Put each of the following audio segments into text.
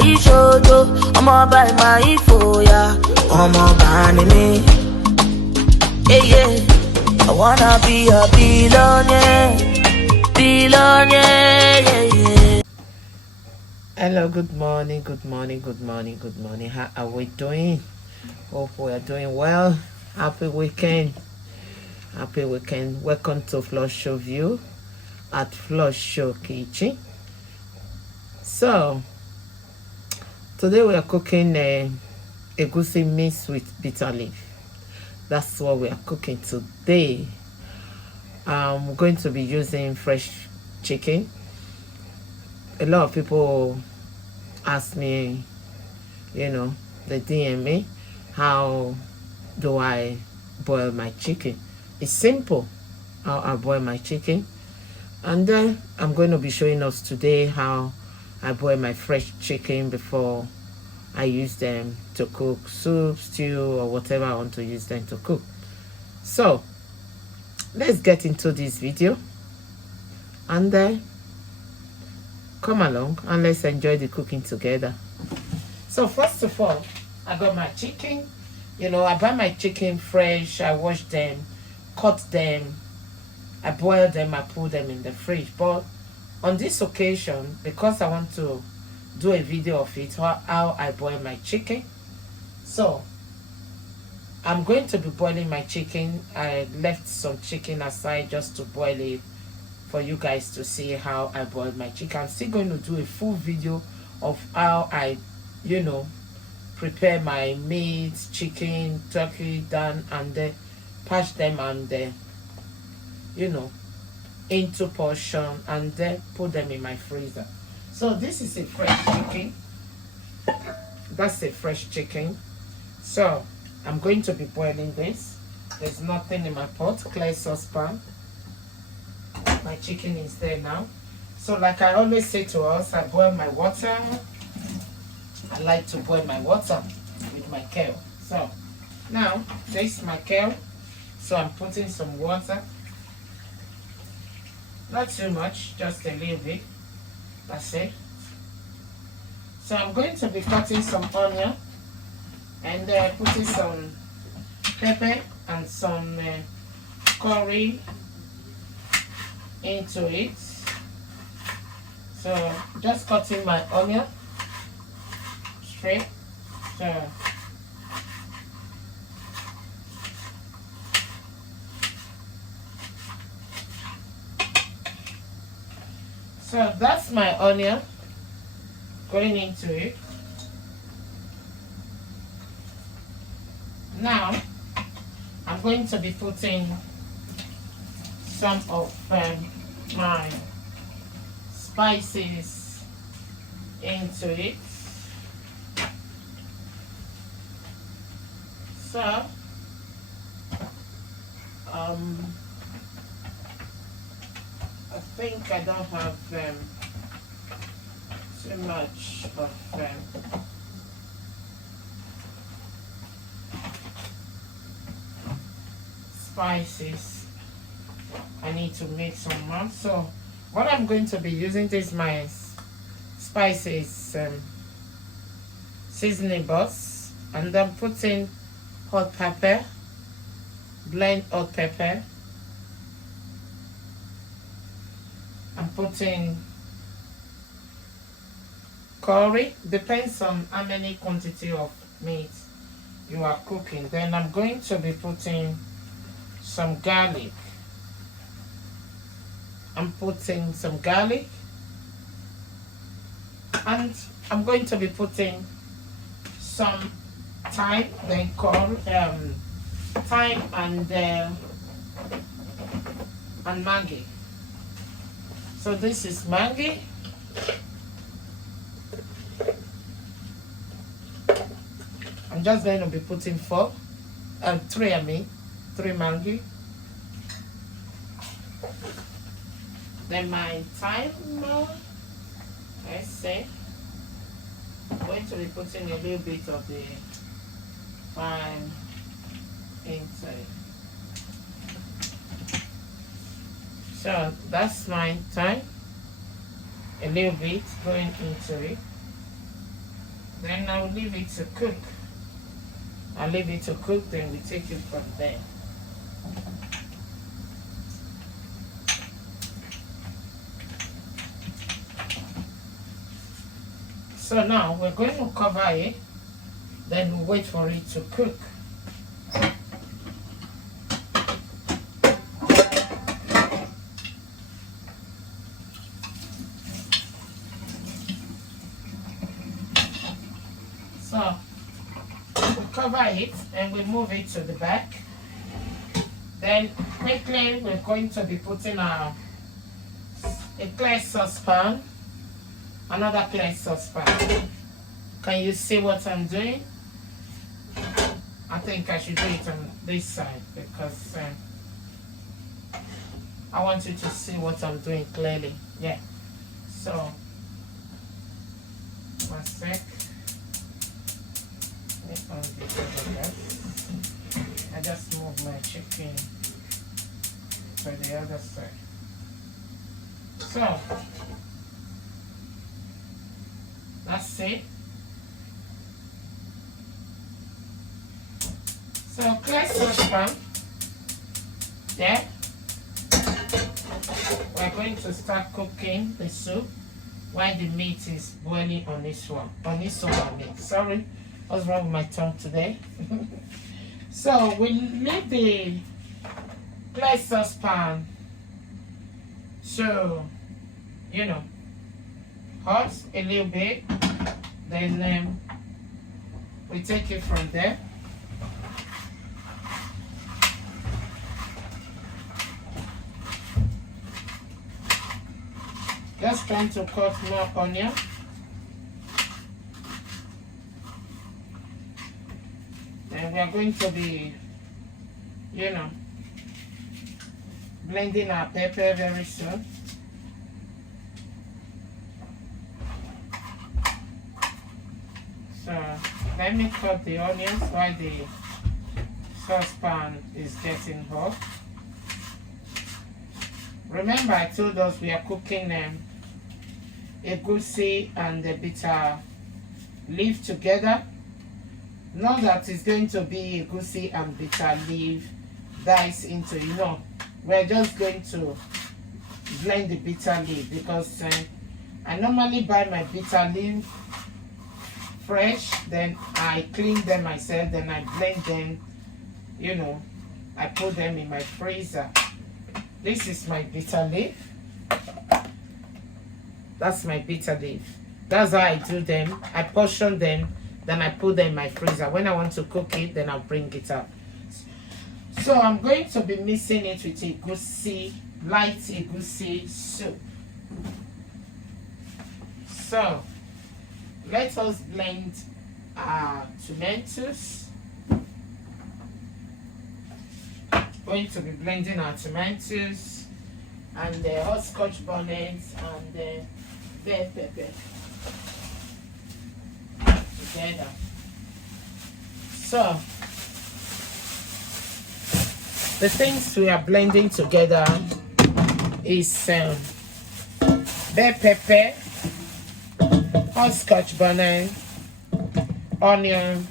my shoto, I'm all by my foya, I'm all by me. Yeah, yeah. I wanna be a billionaire, billionaire, yeah, yeah. Hello, good morning, good morning, good morning, good morning. How are we doing? Hope we are doing well. Happy weekend. Happy weekend. Welcome to Floshow View at Floshow Kitchen. So, today we are cooking egusi mixed with bitter leaf. That's what we are cooking today. I'm going to be using fresh chicken. A lot of people ask me, they DM me, how do I boil my chicken? It's simple how I boil my chicken. And then I'm going to be showing us today how I boil my fresh chicken before I use them to cook soup, stew, or whatever I want to use them to cook. So let's get into this video and then come along and let's enjoy the cooking together. So first of all, I got my chicken. I buy my chicken fresh, I wash them, cut them, I boil them, I put them in the fridge. But on this occasion, because I want to do a video of it, how I boil my chicken, so I'm going to be boiling my chicken. I left some chicken aside just to boil it for you guys to see how I boil my chicken. I'm still going to do a full video of how I, prepare my meat, chicken, turkey done, and then patch them and then, into portion and then put them in my freezer. So this is a fresh chicken. That's a fresh chicken. So I'm going to be boiling this. There's nothing in my pot. Clear saucepan. My chicken is there now. So like I always say to us, I boil my water. I like to boil my water with my kale. So now this is my kale. So I'm putting some water. Not too much, just a little bit. That's it. So I'm going to be cutting some onion and putting some pepper and some curry into it. So just cutting my onion straight. So that's my onion going into it. Now I'm going to be putting some of my spices into it. So I think I don't have too much of spices. I need to make some more. So what I'm going to be using is my spices, seasoning box, and I'm putting hot pepper, blend hot pepper. I'm putting curry, depends on how many quantity of meat you are cooking. Then I'm going to be putting some garlic. I'm putting some garlic, and I'm going to be putting some thyme, then thyme and Maggi. So this is Maggi. I'm just going to be putting three Maggi. Then my thyme, let's see. I'm going to be putting a little bit of the thyme into it. So that's my thyme. A little bit going into it. Then I'll leave it to cook. I'll leave it to cook, then we take it from there. So now we're going to cover it, then we'll wait for it to cook. So we cover it and we move it to the back. Then quickly we're going to be putting a clear saucepan, another clear saucepan. Can you see what I'm doing? I think I should do it on this side because I want you to see what I'm doing clearly. Yeah. So, 1 sec. I just move my chicken to the other side. So, that's it. So, clear saucepan. There. We're going to start cooking the soup while the meat is boiling on this one. On this one, meat. Sorry, what's wrong with my tongue today? So we leave the clear saucepan so hot a little bit. Then we take it from there. Just trying to cut more onion. And we are going to be, blending our pepper very soon. So let me cut the onions while the saucepan is getting hot. Remember, I told us we are cooking egusi and the bitter leaf together. Not that it's going to be egusi and bitter leaf diced into, we're just going to blend the bitter leaf because I normally buy my bitter leaf fresh, then I clean them myself, then I blend them, I put them in my freezer. This is my bitter leaf. That's my bitter leaf. That's how I do them. I portion them, then I put them in my freezer. When I want to cook it, then I'll bring it up. So I'm going to be mixing it with egusi, light egusi soup. So let us blend our tomatoes. Going to be blending our tomatoes and the hot scotch bonnets and the bell pepper together. So the things we are blending together is bell pepper, hot scotch bonnet, onion.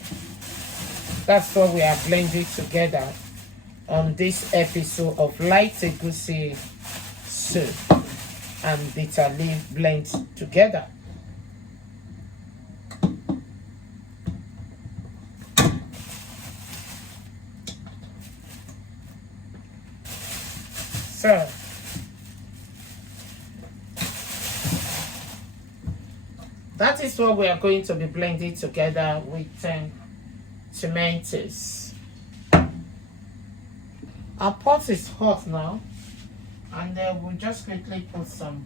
That's what we are blending together on this episode of light egusi soup and bitter leaf blend together. So that is what we are going to be blending together with tomatoes. Our pot is hot now, and then we'll just quickly put some,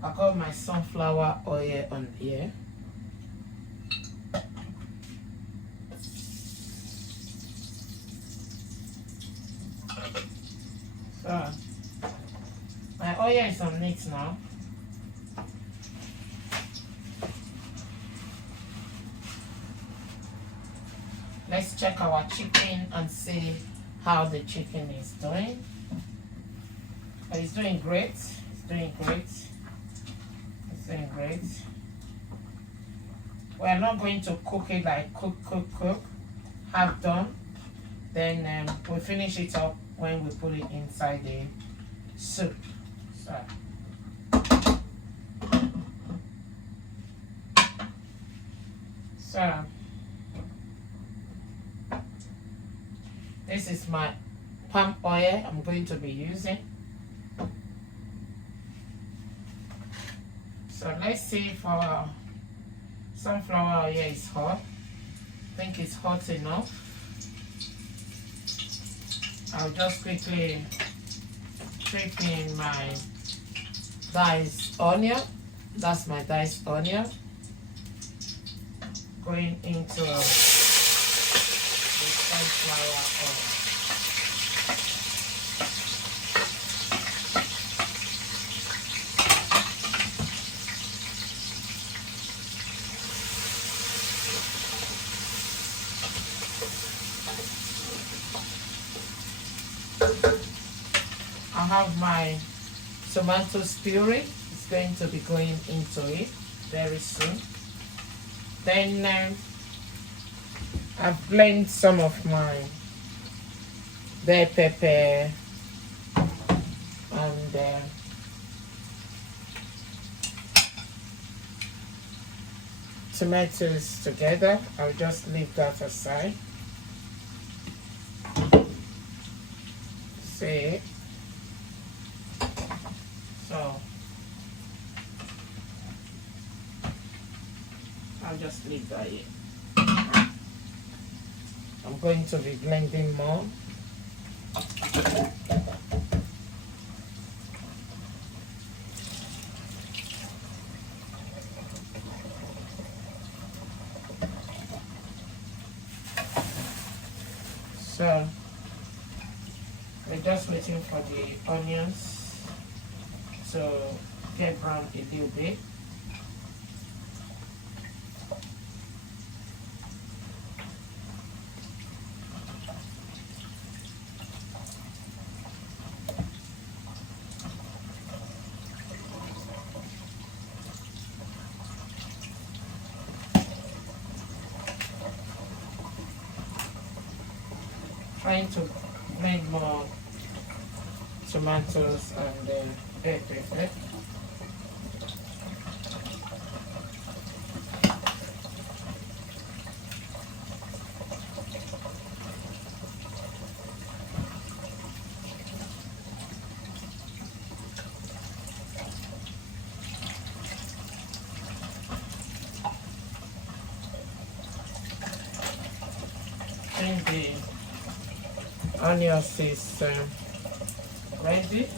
I got my sunflower oil on here. So my oil is on it now. Let's check our chicken and see how the chicken is doing. It's doing great. It's doing great. It's doing great. We're not going to cook it like cook, half done. Then we'll finish it up when we put it inside the soup. So this is my palm oil I'm going to be using. So let's see if our sunflower oil is hot. I think it's hot enough. I'll just quickly trip in my diced onion. That's my diced onion. Going into the sunflower oil. I have my tomato puree. It's going to be going into it very soon. Then I've blended some of my bell pepper and tomatoes together. I'll just leave that aside. See, so I'll just leave that here. I'm going to be blending more. So we're just waiting for the onions to get brown a little bit. Trying to blend more tomatoes and bell pepper. And the onions is ready.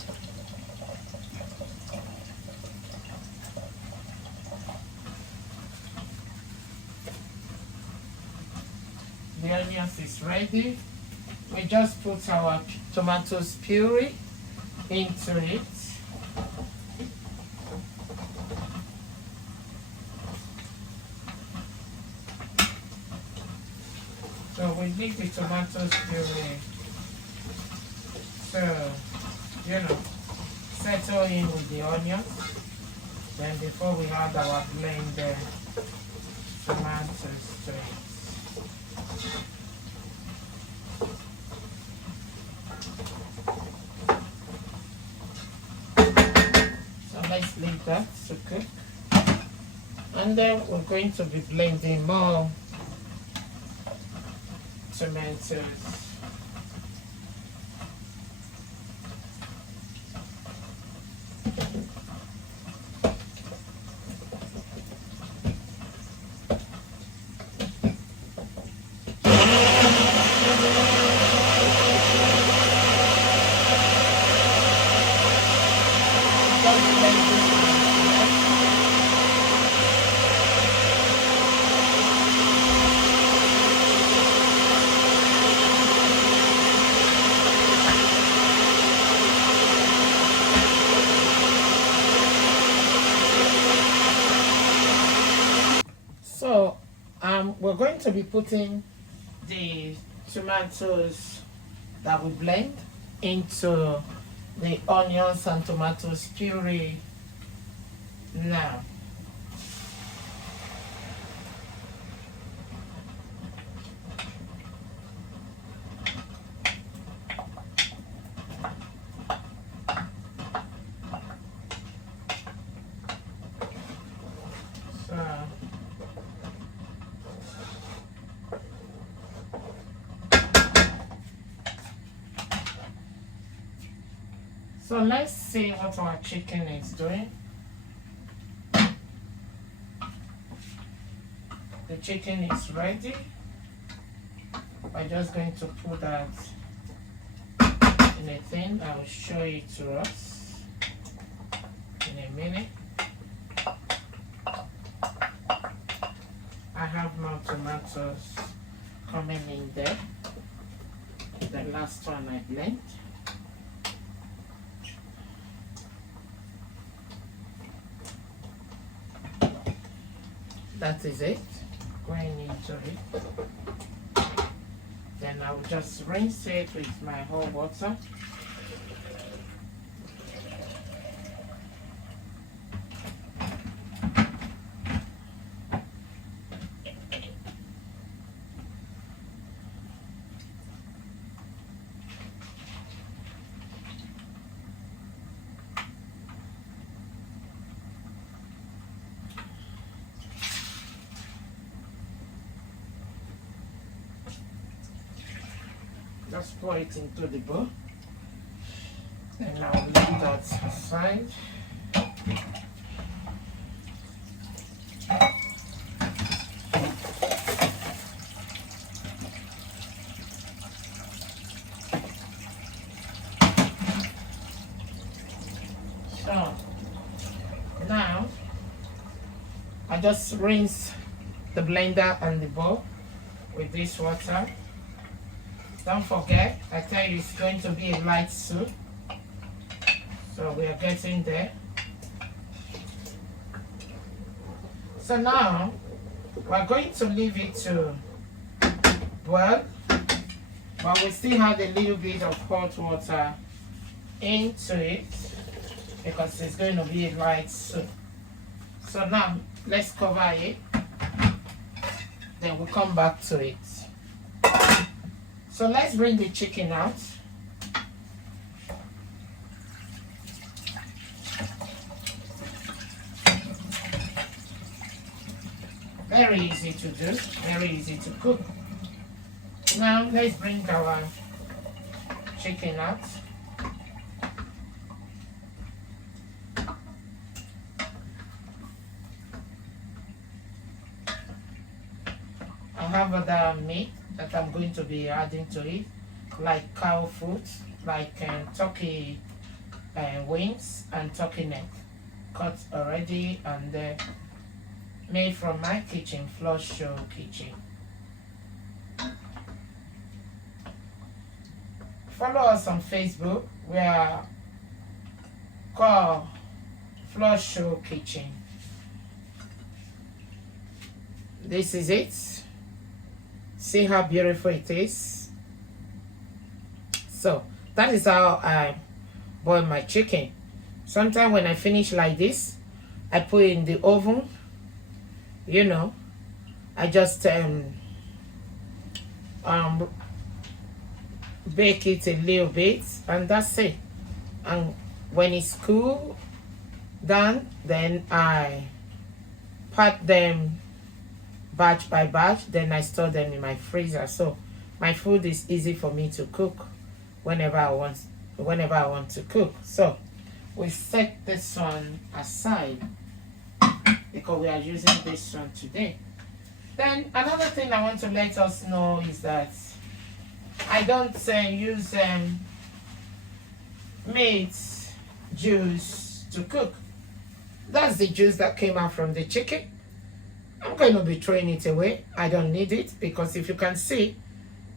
The onions is ready. We just put our tomatoes puree into it. So we leave the tomatoes puree to, settle in with the onions. Then before we add our blended tomatoes to it. So let's leave that to cook. And then we're going to be blending more tomatoes. So we're going to be putting the tomatoes that we blend into the onions and tomatoes puree now. So let's see what our chicken is doing. The chicken is ready. We're just going to put that in a thing. I'll show it to us in a minute. I have more tomatoes coming in there. The last one I blend. That is it, going into it. Then I'll just rinse it with my hot water. Just pour it into the bowl. And I'll leave that aside. So now I just rinse the blender and the bowl with this water. Don't forget, I tell you it's going to be a light soup. So we are getting there. So now we're going to leave it to boil, but we still have a little bit of hot water into it because it's going to be a light soup. So now let's cover it, then we'll come back to it. So let's bring the chicken out. Very easy to do, very easy to cook. Now let's bring our chicken out. I have other meat that I'm going to be adding to it, like cow food, like turkey wings and turkey neck, cut already and made from my kitchen, Floshow kitchen. Follow us on Facebook. We are called Floshow Kitchen. This is it. See how beautiful it is. So that is how I boil my chicken. Sometimes when I finish like this, I put it in the oven. You know, I just bake it a little bit, and that's it. And when it's cool done, then I pat them batch by batch, then I store them in my freezer. So my food is easy for me to cook whenever I want to cook. So we set this one aside because we are using this one today. Then another thing I want to let us know is that I don't use meat juice to cook. That's the juice that came out from the chicken. I'm going to be throwing it away. I don't need it because if you can see,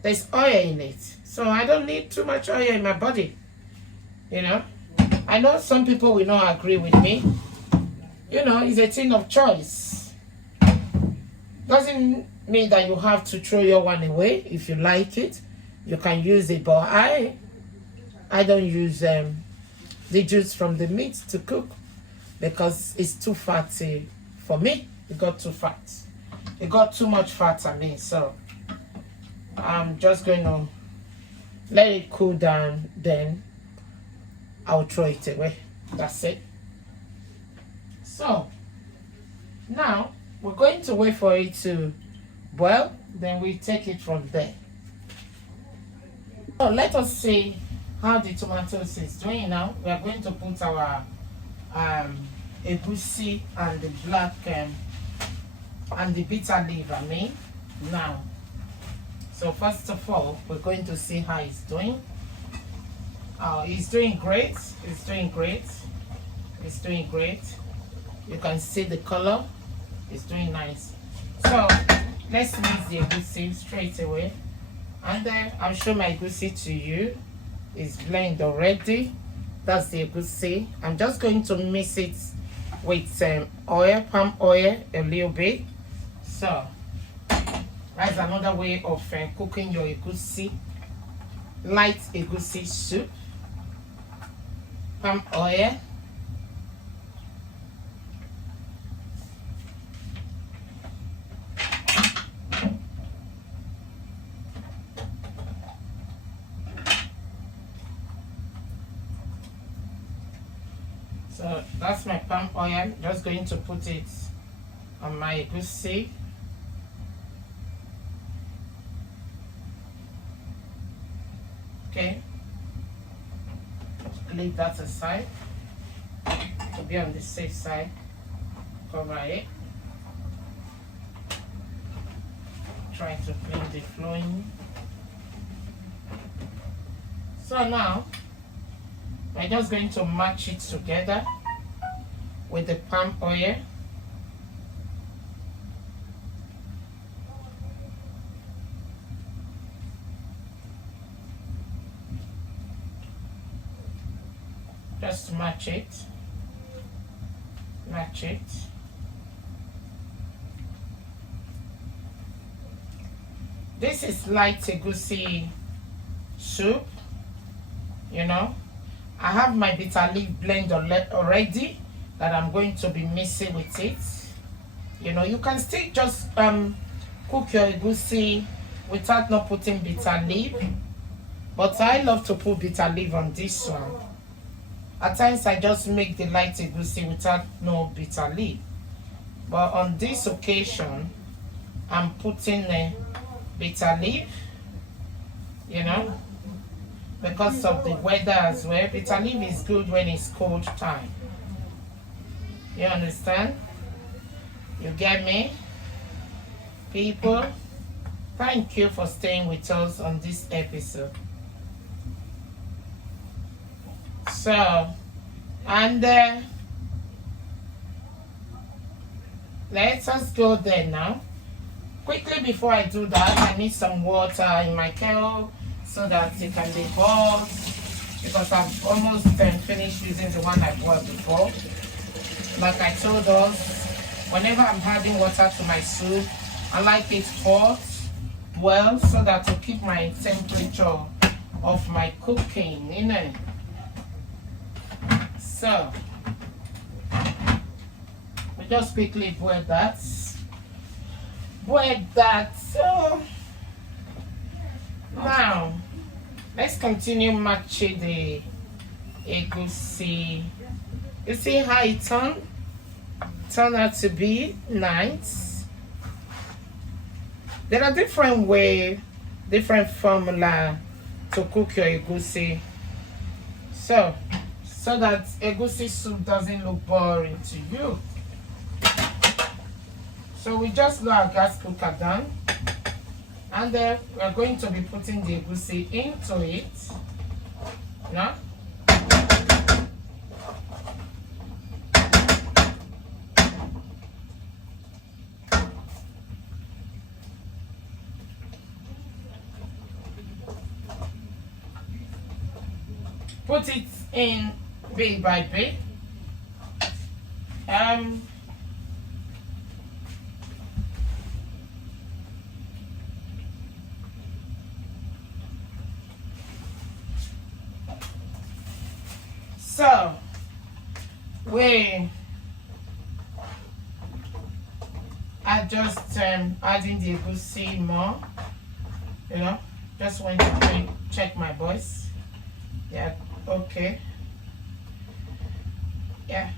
there's oil in it. So I don't need too much oil in my body. You know, I know some people will not agree with me. You know, it's a thing of choice. Doesn't mean that you have to throw your one away. If you like it, you can use it. But I don't use the juice from the meat to cook because it's too fatty for me. It got too fat. It got too much fat on me. So I'm just going to let it cool down. Then I'll throw it away. That's it. So now we're going to wait for it to boil. Then we take it from there. So let us see how the tomatoes is doing now. We are going to put our egusi and the black and the bitter leaf, I mean, now. So first of all, we're going to see how it's doing. It's doing great. It's doing great. It's doing great. You can see the color. It's doing nice. So let's mix the egusi straight away. And then I'll show my egusi to you. It's blended already. That's the egusi. I'm just going to mix it with oil, palm oil, a little bit. So that's another way of cooking your egusi. Light egusi soup. Palm oil. So that's my palm oil. Just going to put it on my egusi. Okay. Leave that aside to be on the safe side. Cover it. Try to clean the flowing. So now we're just going to match it together with the palm oil. Just match it. Match it. This is light egusi soup, you know. I have my bitter leaf blend already that I'm going to be mixing with it. You know, you can still just cook your egusi without not putting bitter leaf, but I love to put bitter leaf on this one. At times I just make the light egusi without no bitter leaf, but on this occasion I'm putting a bitter leaf, you know, because of the weather as well. Bitter leaf is good when it's cold time. You understand? You get me? People, thank you for staying with us on this episode. So, and let us go there now. Quickly before I do that, I need some water in my kettle so that it can be boiled, because I've almost finished using the one I boiled before. Like I told us, whenever I'm adding water to my soup, I like it hot, well, so that to keep my temperature of my cooking, you know. So, we just quickly boil that. Boil that. So, now, let's continue matching the egusi. You see how it turned out to be nice. There are different ways, different formula to cook your egusi. So that egusi soup doesn't look boring to you. So we just lower our gas cooker down, and then we're going to be putting the egusi into it. Now, put it in bit by bit. So we are just adding the egusi more, you know. Just want to check my voice. Yeah, okay. Yeah.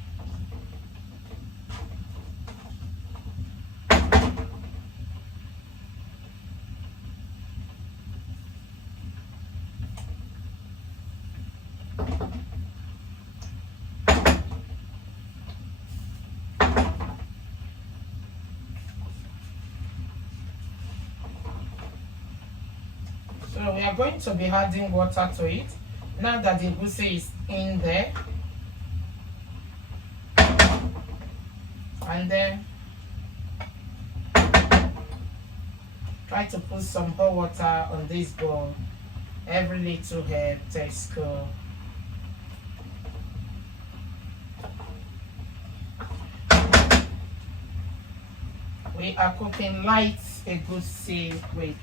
So we are going to be adding water to it now that the egusi is in there. And then try to put some hot water on this bowl. Every little herb tastes good. We are cooking light egusi with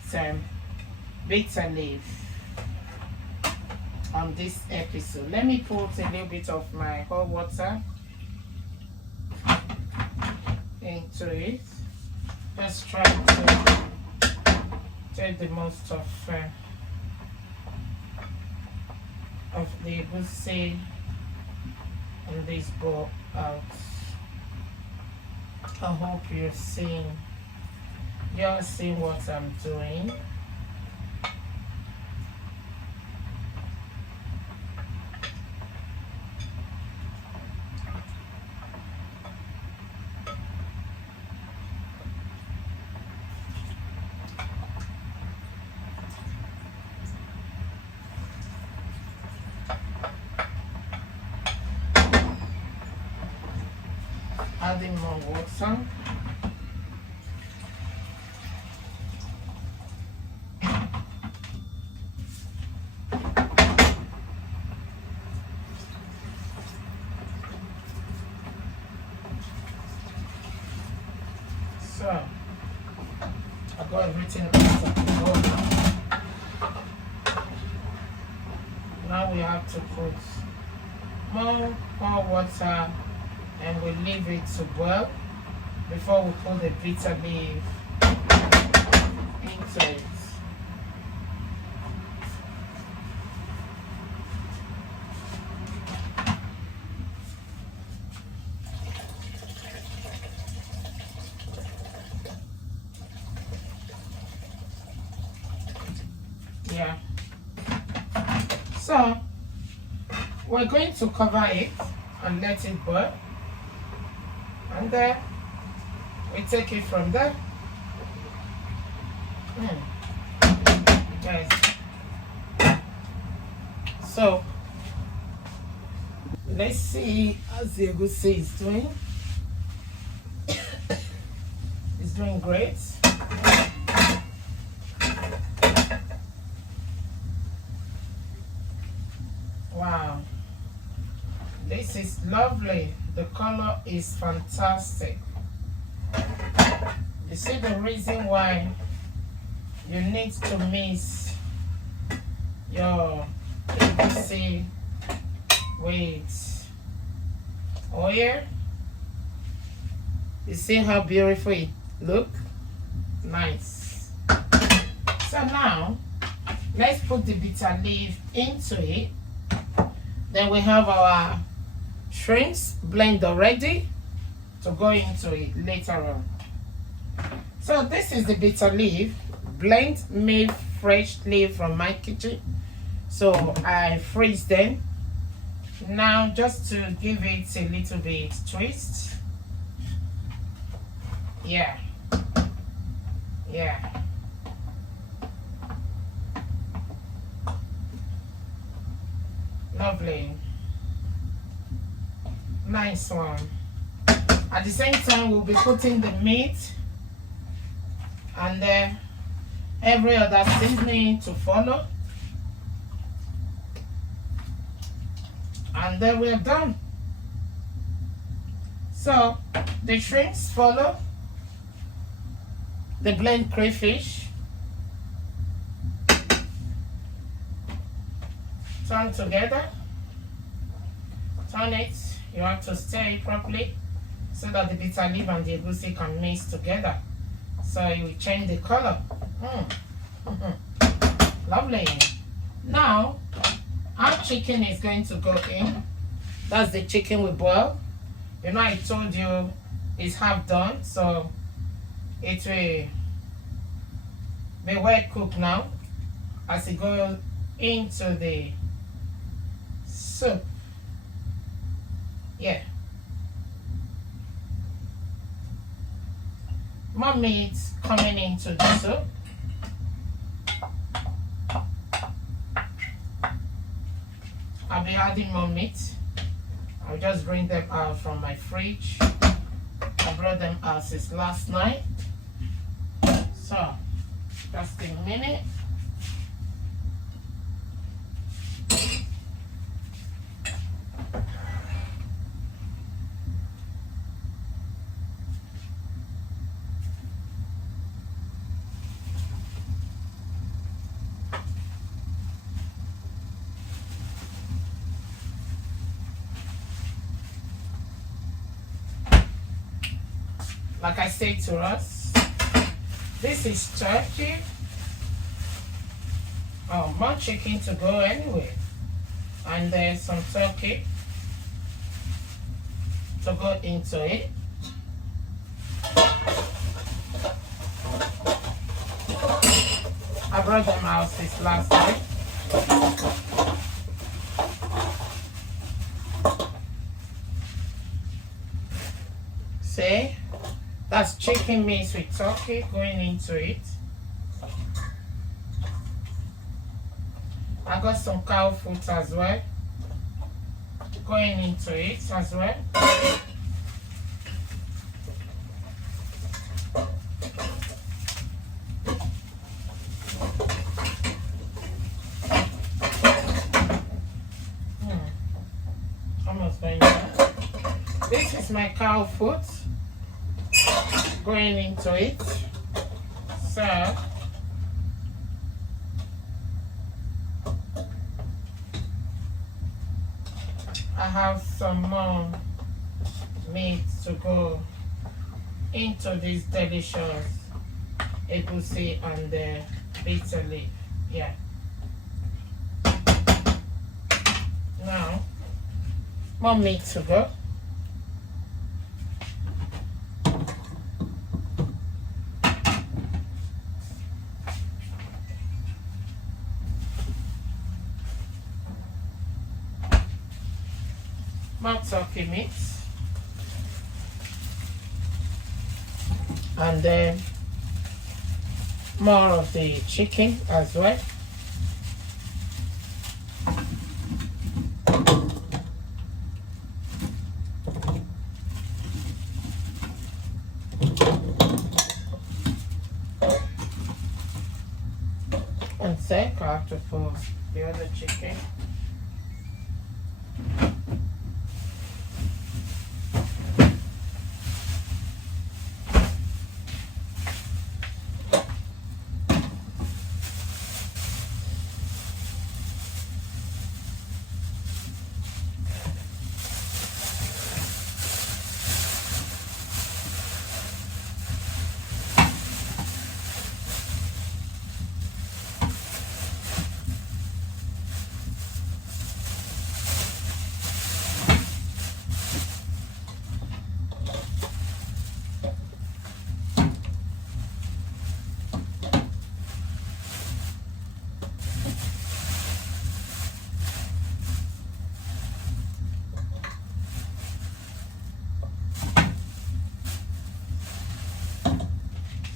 bitter leaf on this episode. Let me put a little bit of my hot water into it. Just try to take the most of the egusi in this bowl out. I hope you're seeing what I'm doing. Adding more water. So I got everything over. Now we have to put more hot water and we leave it to boil before we put the bitter leaf into it. Yeah. So we're going to cover it and let it boil. And then we take it from there. Yes. So let's see how the egusi is doing. It's doing great. Wow. This is lovely. The color is fantastic. You see the reason why you need to mix your egusi with oil. You see how beautiful it looks? Nice. So now let's put the bitter leaf into it. Then we have our shrimps blend already to go into it later on. So this is the bitter leaf blend, made fresh leaf from my kitchen. So I freeze them now just to give it a little bit twist. Yeah. Lovely. Nice one. At the same time, we'll be putting the meat and then every other seasoning to follow. And then we're done. So the shrimps follow, the blend crayfish, turn together, turn it. You have to stir it properly so that the bitter leaf and the egusi can mix together. So it will change the color. Lovely. Now, our chicken is going to go in. That's the chicken we boiled. You know, I told you it's half done, so it will be well cooked now as it goes into the soup. Yeah. More meat coming into the soup. I'll be adding more meat. I'll just bring them out from my fridge. I brought them out since last night. So, just a minute. Like I say to us, this is turkey. Oh, more chicken to go anyway. And there's some turkey to go into it. I brought them out since last night. See? That's chicken mixed with turkey going into it. I got some cow foot as well going into it as well. Almost going down. This is my cow foot going into it. So I have some more meat to go into this delicious egusi and the bitter leaf. Yeah. Now, more meat to go. More turkey meat, and then more of the chicken as well. And sec, I have to put the other chicken.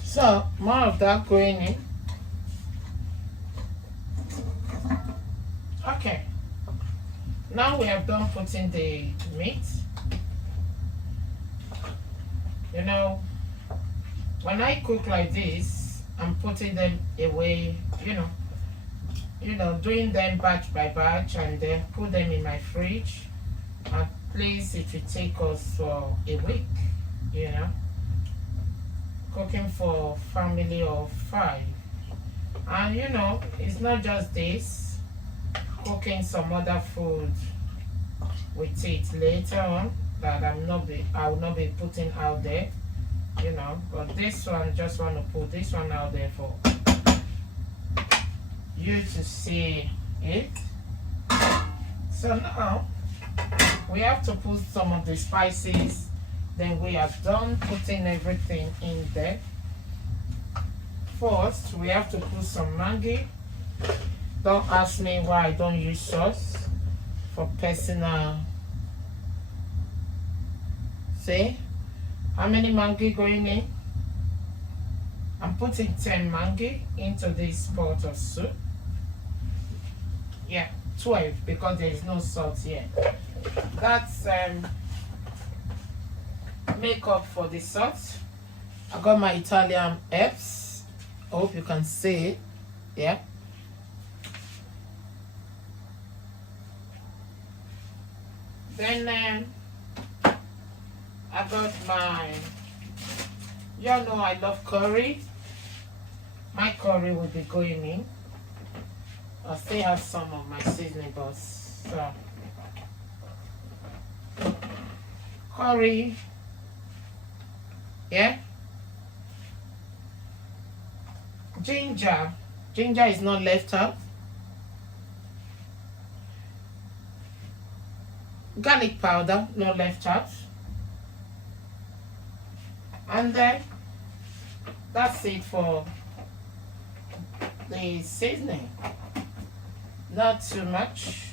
So, more of that going in. Okay. Now we have done putting the meat. You know, when I cook like this, I'm putting them away, doing them batch by batch and then put them in my fridge. At least it will take us for a week, cooking for family of 5. And it's not just this, cooking some other food with it later on that I will not be putting out there, but this one, just want to put this one out there for you to see it. So now we have to put some of the spices. Then we are done putting everything in there. First, we have to put some Maggi. Don't ask me why I don't use sauce for personal. See? How many Maggi going in? I'm putting 10 Maggi into this pot of soup. Yeah, 12 because there is no salt here. That's make up for the salt. I got my Italian herbs. I hope you can see it. Yeah. Then I got my, y'all know I love curry. My curry will be going in. I still have some of my seasoning, but so curry, yeah. Ginger is not left out. Garlic powder, not left out. And then that's it for the seasoning. Not too much.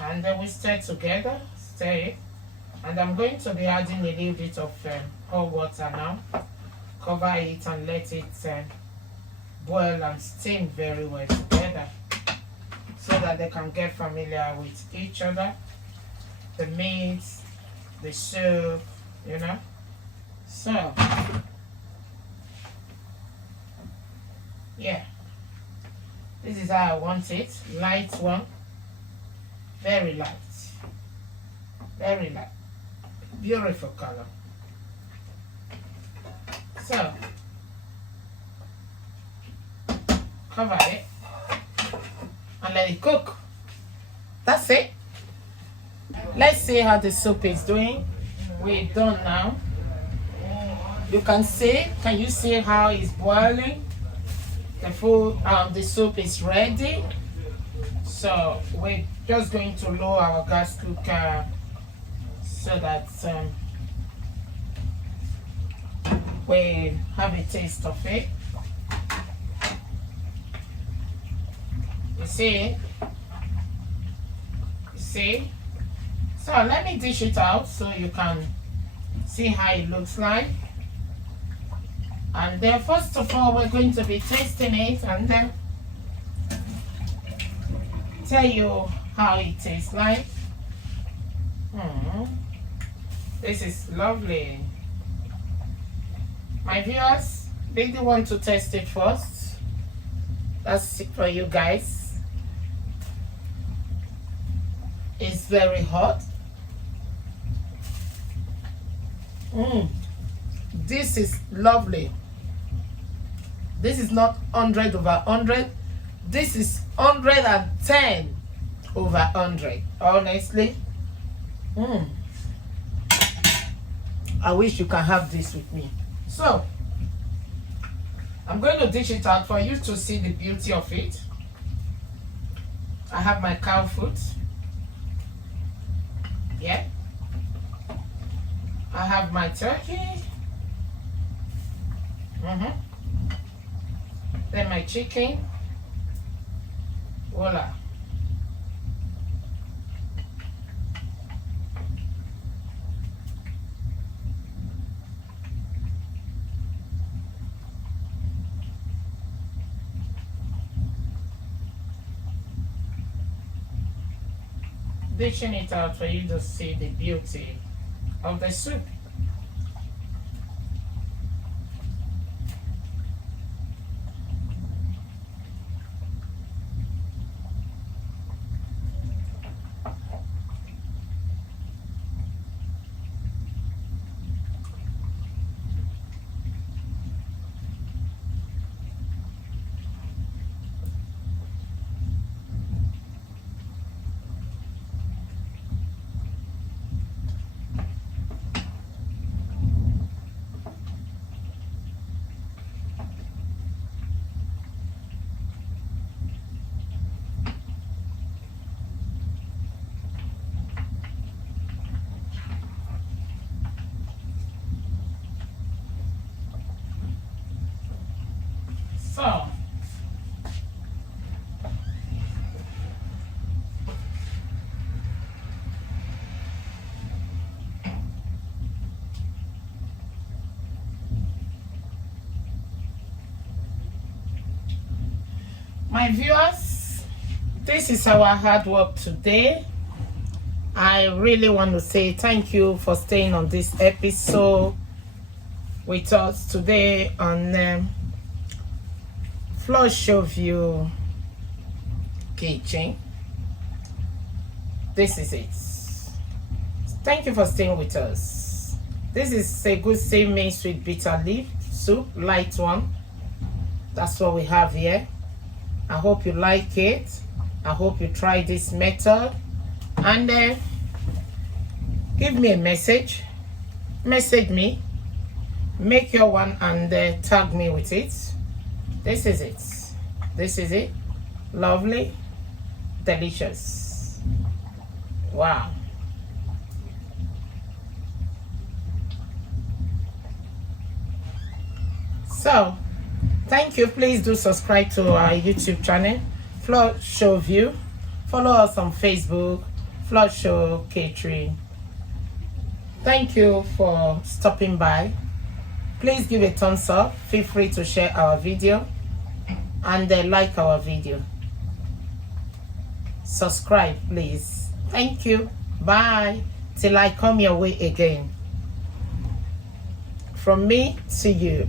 And then we stir together, stir it. And I'm going to be adding a little bit of hot water now. Cover it and let it boil and steam very well together, so that they can get familiar with each other. The meat, the soup, you know. So, yeah. This is how I want it. Light one. Very light. Very light. Beautiful color. So, cover it and let it cook. That's it. Let's see how the soup is doing. We're done now. You can see, can you see how it's boiling? The food, the soup is ready. So we're just going to lower our gas cooker so that we have a taste of it. You see? You see? So let me dish it out so you can see how it looks like. And then first of all, we're going to be tasting it and then tell you how it tastes like. This is lovely. My viewers, they do want to test it first. That's it for you guys. It's very hot. This is lovely. This is not 100 over 100. This is 110 over 100. Honestly. I wish you can have this with me. So, I'm going to dish it out for you to see the beauty of it. I have my cow foot. Yeah. I have my turkey. Then my chicken. Voila. Dishing it out for you to see the beauty of the soup. So, my viewers, this is our hard work today. I really want to say thank you for staying on this episode with us today on Floshow View Kitchen. This is it. Thank you for staying with us. This is egusi mixed with bitter leaf soup, light one. That's what we have here. I hope you like it. I hope you try this method and give me a message. Message me. Make your one and tag me with it. This is it. This is it. Lovely. Delicious. Wow. So, thank you. Please do subscribe to our YouTube channel, Floshow View. Follow us on Facebook, Floshow Catering. Thank you for stopping by. Please give a thumbs up. Feel free to share our video and like our video. Subscribe, please. Thank you. Bye. Till I come your way again. From me to you.